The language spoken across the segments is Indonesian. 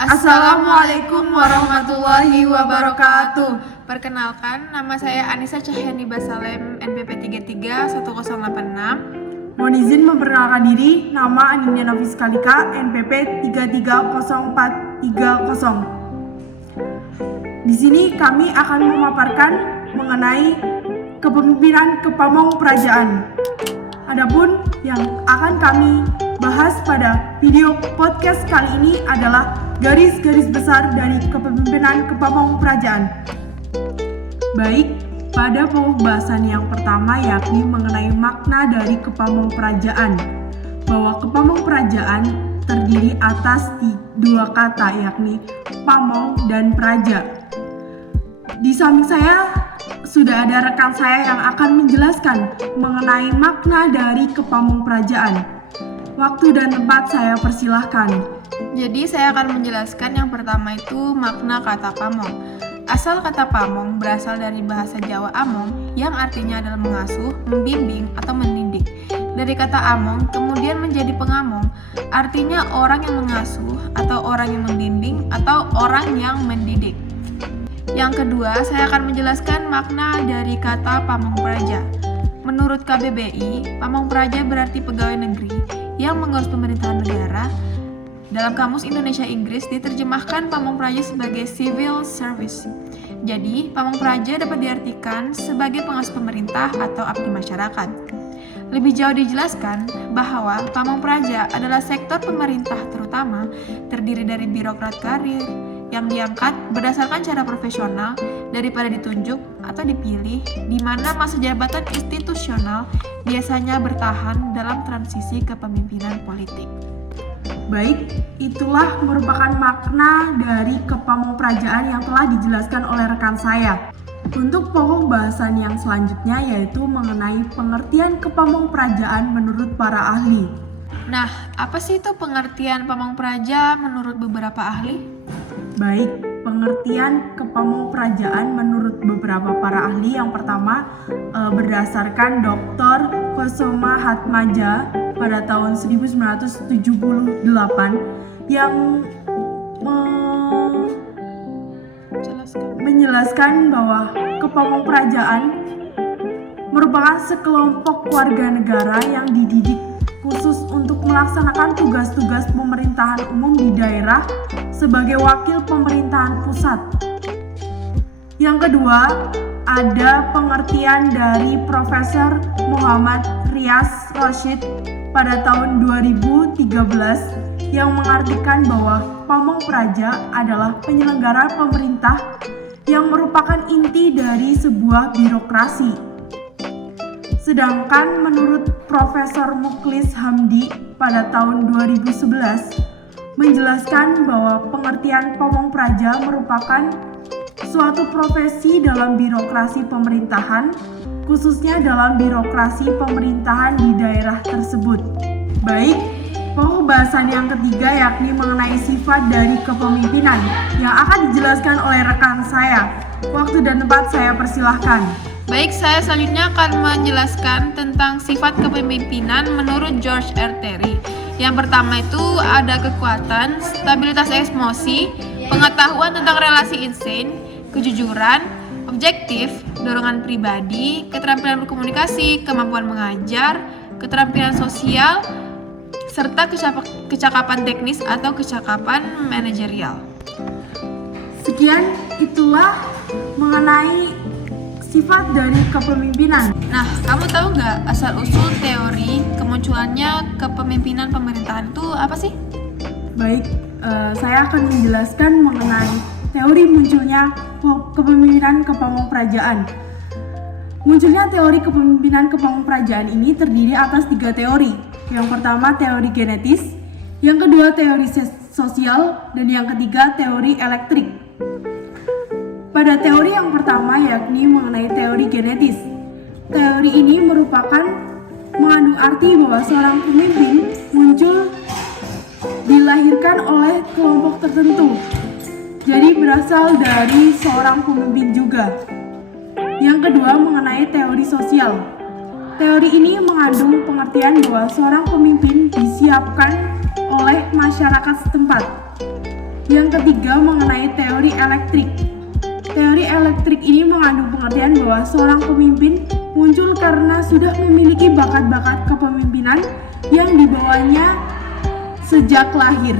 Assalamualaikum warahmatullahi wabarakatuh. Perkenalkan, nama saya Anissa Cahyani Basalem, NPP 331086. Mohon izin memperkenalkan diri, nama Anindya Nafis Kalika, NPP 330430. Di sini kami akan memaparkan mengenai kepemimpinan Kepamong Praajaan. Adapun yang akan kami bahas pada video podcast kali ini adalah garis-garis besar dari kepemimpinan Kepamong Praajaan. Baik, pada pokok bahasan yang pertama yakni mengenai makna dari Kepamong Praajaan, bahwa Kepamong Praajaan terdiri atas dua kata yakni pamong dan praja. Di samping saya sudah ada rekan saya yang akan menjelaskan mengenai makna dari Kepamong Praajaan. Waktu dan tempat saya persilahkan. Jadi saya akan menjelaskan yang pertama itu makna kata pamong. Asal kata pamong berasal dari bahasa Jawa among yang artinya adalah mengasuh, membimbing, atau mendidik. Dari kata among kemudian menjadi pengamong, artinya orang yang mengasuh, atau orang yang membimbing, atau orang yang mendidik. Yang kedua, saya akan menjelaskan makna dari kata pamong praja. Menurut KBBI, pamong praja berarti pegawai negeri yang mengurus pemerintahan negara. Dalam Kamus Indonesia Inggris diterjemahkan pamong praja sebagai civil service. Jadi, pamong praja dapat diartikan sebagai pengasuh pemerintah atau abdi masyarakat. Lebih jauh dijelaskan bahwa pamong praja adalah sektor pemerintah terutama terdiri dari birokrat karir yang diangkat berdasarkan cara profesional daripada ditunjuk atau dipilih, di mana masa jabatan institusional biasanya bertahan dalam transisi kepemimpinan politik. Baik, itulah merupakan makna dari Kepamong Praajaan yang telah dijelaskan oleh rekan saya. Untuk pokok bahasan yang selanjutnya yaitu mengenai pengertian Kepamong Praajaan menurut para ahli. Nah, apa sih itu pengertian pamong praja menurut beberapa ahli? Baik, pengertian Kepamong Praajaan menurut beberapa para ahli yang pertama berdasarkan Dr. Kusuma Hatmaja pada tahun 1978 yang menjelaskan bahwa Kepamong Praajaan merupakan sekelompok warga negara yang dididik khusus untuk melaksanakan tugas-tugas pemerintahan umum di daerah sebagai wakil pemerintahan pusat. Yang kedua, ada pengertian dari Profesor Muhammad Riaz Rashid pada tahun 2013 yang mengartikan bahwa pamong praja adalah penyelenggara pemerintah yang merupakan inti dari sebuah birokrasi. Sedangkan menurut Profesor Muklis Hamdi pada tahun 2011 menjelaskan bahwa pengertian pamong praja merupakan suatu profesi dalam birokrasi pemerintahan, khususnya dalam birokrasi pemerintahan di daerah tersebut. Baik, pokok bahasan yang ketiga yakni mengenai sifat dari kepemimpinan yang akan dijelaskan oleh rekan saya. Waktu dan tempat saya persilahkan. Baik, saya selanjutnya akan menjelaskan tentang sifat kepemimpinan menurut George R. Terry. Yang pertama itu ada kekuatan, stabilitas emosi, pengetahuan tentang relasi insan, kejujuran, objektif, dorongan pribadi, keterampilan berkomunikasi, kemampuan mengajar, keterampilan sosial, serta kecakapan teknis atau kecakapan manajerial. Sekian itulah mengenai sifat dari kepemimpinan. Nah, kamu tahu nggak asal-usul teori kemunculannya kepemimpinan pemerintahan itu apa sih? Baik, saya akan menjelaskan mengenai teori munculnya kepemimpinan Kepamong Praajaan. Munculnya teori kepemimpinan Kepamong Praajaan ini terdiri atas 3 teori. Yang pertama teori genetis, yang kedua teori sosial, dan yang ketiga teori elektrik. Pada teori yang pertama yakni mengenai teori genetis. Teori ini merupakan mengandung arti bahwa seorang pemimpin muncul dilahirkan oleh kelompok tertentu. Jadi berasal dari seorang pemimpin juga. Yang kedua mengenai teori sosial. Teori ini mengandung pengertian bahwa seorang pemimpin disiapkan oleh masyarakat setempat. Yang ketiga mengenai teori elektrik. Teori elektrik ini mengandung pengertian bahwa seorang pemimpin muncul karena sudah memiliki bakat-bakat kepemimpinan yang dibawanya sejak lahir.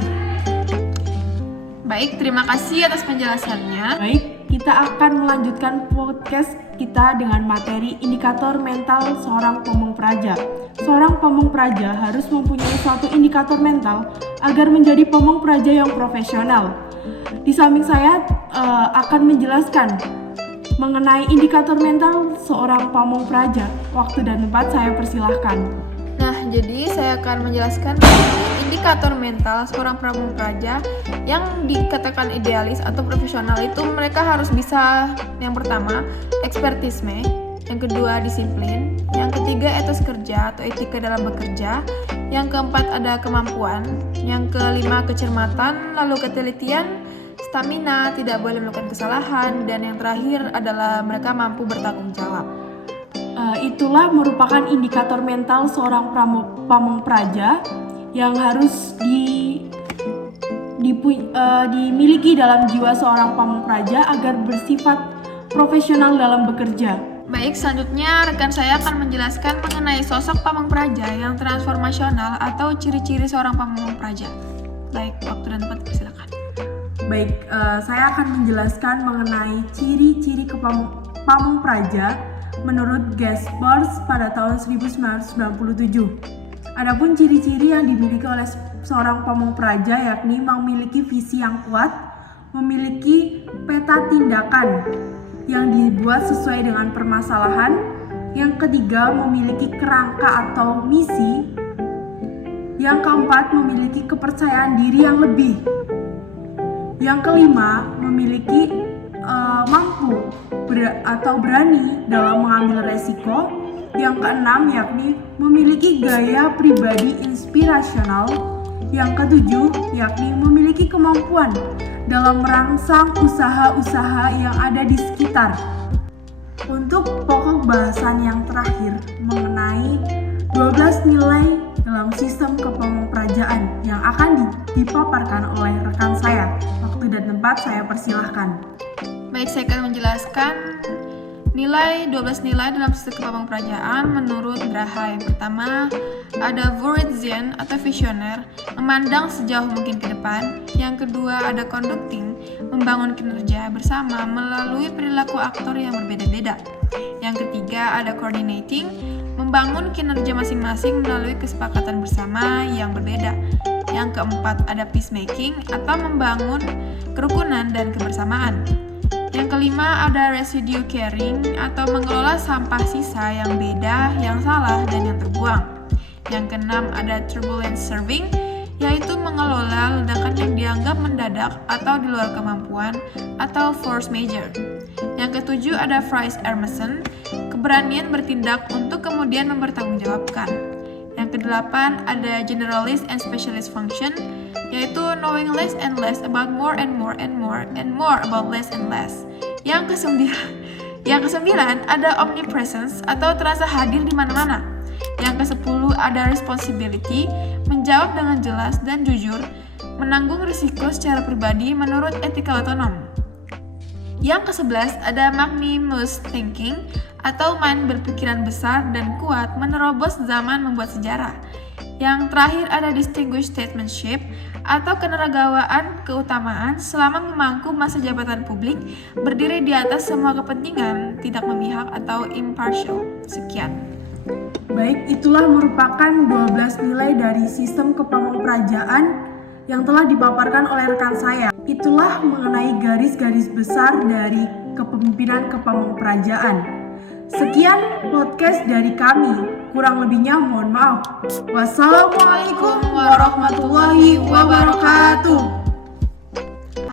Baik, terima kasih atas penjelasannya. Baik, kita akan melanjutkan podcast kita dengan materi indikator mental seorang pamong praja. Seorang pamong praja harus mempunyai suatu indikator mental agar menjadi pamong praja yang profesional. Di samping saya akan menjelaskan mengenai indikator mental seorang pamong praja. Waktu dan tempat saya persilahkan. Nah, jadi saya akan menjelaskan indikator mental seorang pamong praja yang dikatakan idealis atau profesional itu mereka harus bisa yang pertama ekspertisme, yang kedua disiplin, yang ketiga etos kerja atau etika dalam bekerja, yang keempat ada kemampuan, yang kelima kecermatan, lalu ketelitian, stamina, tidak boleh melakukan kesalahan, dan yang terakhir adalah mereka mampu bertanggung jawab. Itulah merupakan indikator mental seorang pamong praja yang harus dimiliki dalam jiwa seorang pamong praja agar bersifat profesional dalam bekerja. Baik, selanjutnya rekan saya akan menjelaskan mengenai sosok pamong praja yang transformasional atau ciri-ciri seorang pamong praja. Baik, waktu dan tempat silakan. Baik, saya akan menjelaskan mengenai ciri-ciri pamong praja menurut Gaspers pada tahun 1997. Adapun ciri-ciri yang dimiliki oleh seorang pamong praja yakni memiliki visi yang kuat, memiliki peta tindakan yang dibuat sesuai dengan permasalahan, yang ketiga memiliki kerangka atau misi, yang keempat memiliki kepercayaan diri yang lebih, yang kelima memiliki mampu atau berani dalam mengambil resiko, yang keenam yakni memiliki gaya pribadi inspirasional, yang ketujuh yakni memiliki kemampuan dalam merangsang usaha-usaha yang ada di sekitar. Untuk pokok bahasan yang terakhir mengenai 12 nilai dalam sistem kepamongprajaan yang akan dipaparkan oleh rekan saya. Waktu dan tempat saya persilahkan. Baik, saya akan menjelaskan 12 nilai dalam sistem kepamongprajaan menurut Braha. Yang pertama ada Vurizian atau visioner, memandang sejauh mungkin ke depan. Yang kedua ada conducting, membangun kinerja bersama melalui perilaku aktor yang berbeda-beda. Yang ketiga ada coordinating, membangun kinerja masing-masing melalui kesepakatan bersama yang berbeda. Yang keempat ada peacemaking atau membangun kerukunan dan kebersamaan. Yang kelima ada residue caring atau mengelola sampah sisa yang beda, yang salah, dan yang terbuang. Yang keenam ada turbulence serving, yaitu mengelola ledakan yang dianggap mendadak atau di luar kemampuan atau force majeure. Yang ketujuh ada Fries Emerson, keberanian bertindak untuk kemudian mempertanggungjawabkan. Yang kedelapan ada generalist and specialist function, yaitu knowing less and less about more and more and more and more about less and less. Yang kesembilan ada omnipresence atau terasa hadir di mana-mana. Yang ke-10 ada responsibility, menjawab dengan jelas dan jujur, menanggung risiko secara pribadi menurut ethical otonom. Yang ke-11 ada magnanimous thinking atau mind berpikiran besar dan kuat menerobos zaman membuat sejarah. Yang terakhir ada distinguished statesmanship atau keneragawaan keutamaan selama memangku masa jabatan publik, berdiri di atas semua kepentingan, tidak memihak atau impartial. Sekian. Baik, itulah merupakan 12 nilai dari sistem kepamongprajaan yang telah dipaparkan oleh rekan saya. Itulah mengenai garis-garis besar dari kepemimpinan kepamongprajaan. Sekian podcast dari kami. Kurang lebihnya mohon maaf. Wassalamualaikum warahmatullahi wabarakatuh.